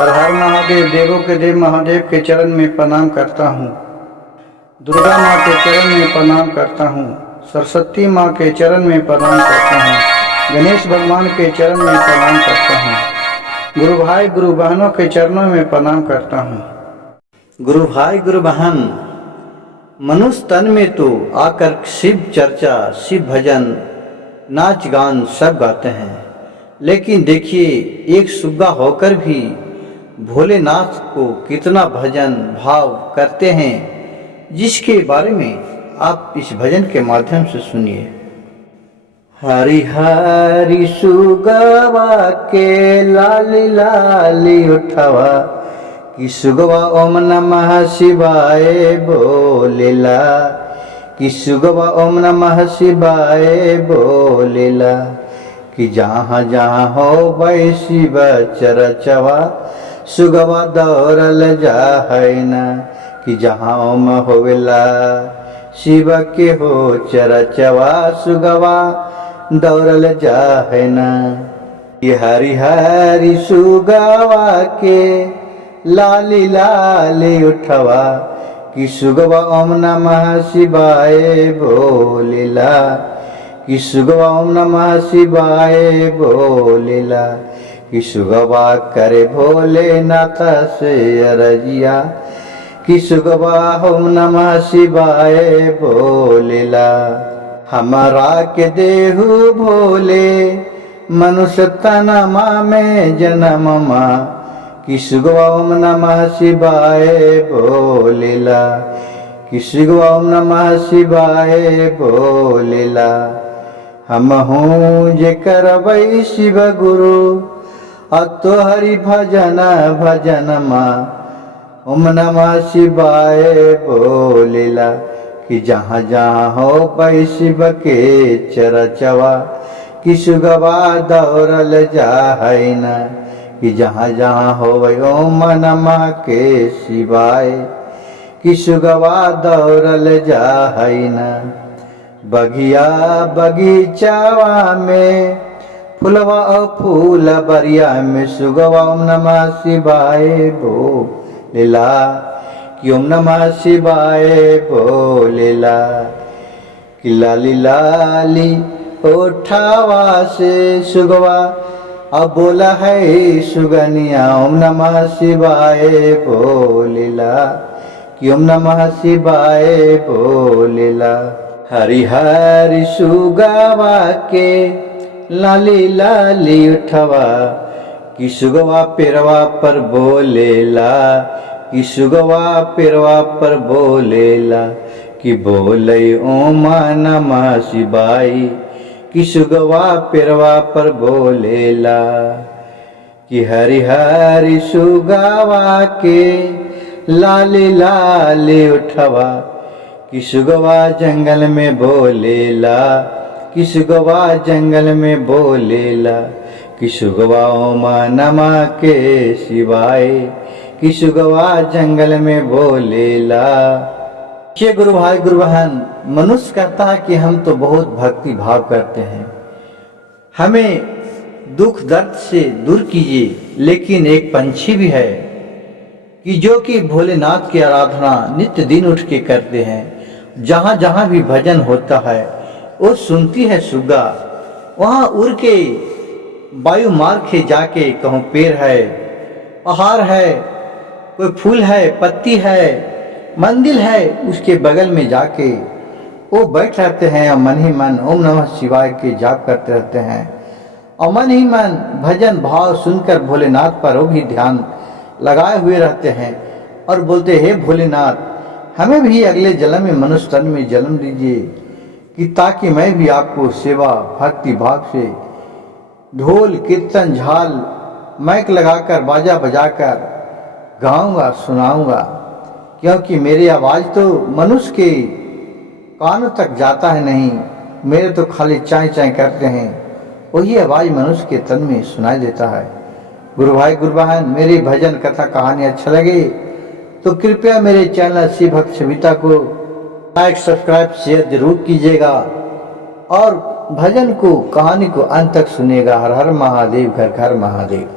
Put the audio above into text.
हर हर महादेव। देवों के देव महादेव के चरण में प्रणाम करता हूँ। दुर्गा माँ के चरण में प्रणाम करता हूँ। सरस्वती माँ के चरण में प्रणाम करता हूँ। गणेश भगवान के चरण में प्रणाम करता हूँ। गुरु भाई गुरु बहनों के चरणों में प्रणाम करता हूँ। गुरु भाई गुरु बहन, मनुष्य तन में तो आकर शिव चर्चा, शिव भजन, नाच गान सब गाते हैं, लेकिन देखिए एक सुग्गा होकर भी भोलेनाथ को कितना भजन भाव करते हैं, जिसके बारे में आप इस भजन के माध्यम से सुनिए। हरि हरि सुगवा के लाली लाली उठवा कि सुगवा ओम नमः शिवाय बोलेला, कि सुगवा ओम नमः शिवाय बोलेला, कि जहाँ जहाँ हो वै शिव चरचवा सुगवा दौड़ल जाहै ना, कि जहाँ ओम होवेला शिव के हो चरचवा सुगवा दौड़ल जाहै ना। ये हरि हरि सुगवा के लाली लाली उठवा कि सुगवा ओम नमः शिवाय बोलेला, कि सुगवा ओम नमः शिवाय बोलेला, कि सुगवा करे भोलेनाथ से अरजिया, कि सुगवा ओम नमः शिवाय बोलेला। हमारा के देहु भोले मनुष्य तनमा में जन्ममा, कि सुगवा ओम नमः शिवाय बोलेला, कि सुगवा ओम नमः शिवाय बोलेला। हम हूँ जे करबै शिव गुरु तो हरि भजन भजन माँ ओम नमः शिवाय बोलेला, कि जहाँ जहाँ हो पै शिव के चरचवा कि सुगवा दौड़ल जाहै ना, कि जहाँ जहाँ हो ओम नमः के शिवाय कि सुगवा दौड़ल जाहै ना। बगिया बगीचावा में फुलवा और फूल बरिया में सुगवा ओम नमः शिवाय बोलेला, कि ओम नमः शिवाय बोलेला, कि लाली लाली ओठावा से सुगवा अब बोला है सुगनिया ओम नमः शिवाय बोलेला, कि ओम नमः शिवाय बोलेला। हरि हरि सुगवा के लाली लाली उठवा कि सुगवा पेरवा पर बोलेला, कि सुगवा पेरवा पर बोलेला, कि बोले ओम नमः शिवाय, कि सुगवा पेरवा पर बोलेला। कि हरि हरि सुगवा के लाली लाली उठवा कि सुगवा जंगल में बोलेला, कि सुगवा जंगल में बोलेला, कि सुगवा ओम नमः के शिवाय, कि सुगवा जंगल में बोलेला। ये गुरु भाई गुरु बहन, मनुष्य कहता है कि हम तो बहुत भक्ति भाव करते हैं, हमें दुख दर्द से दूर कीजिए, लेकिन एक पंछी भी है कि जो कि भोलेनाथ की आराधना नित्य दिन उठ के करते हैं। जहाँ जहाँ भी भजन होता है वो सुनती है सुग्गा, वहाँ उड़ के वायु मार्ग के जाके कहूँ पेड़ है, पहाड़ है, कोई फूल है, पत्ती है, मंदिर है, उसके बगल में जाके वो बैठ रहते हैं और मन ही मन ओम नमः शिवाय के जाप करते रहते हैं, और मन ही मन भजन भाव सुनकर भोलेनाथ पर वो भी ध्यान लगाए हुए रहते हैं और बोलते हे भोलेनाथ, हमें भी अगले जन्म में मनुष्य तन में जन्म दीजिए, कि ताकि मैं भी आपको सेवा भक्ति भाव से ढोल कीर्तन झाल माइक लगाकर बाजा बजाकर गाऊंगा सुनाऊंगा, क्योंकि मेरी आवाज़ तो मनुष्य के कानों तक जाता है नहीं, मेरे तो खाली चाय चाय करते हैं, वही आवाज़ मनुष्य के तन में सुनाई देता है। गुरु भाई गुरु बहन, मेरी भजन कथा कहानी अच्छा लगे तो कृपया मेरे चैनल शिव भक्त सविता को लाइक सब्सक्राइब शेयर जरूर कीजिएगा और भजन को कहानी को अंत तक सुनेगा। हर हर महादेव, घर घर महादेव।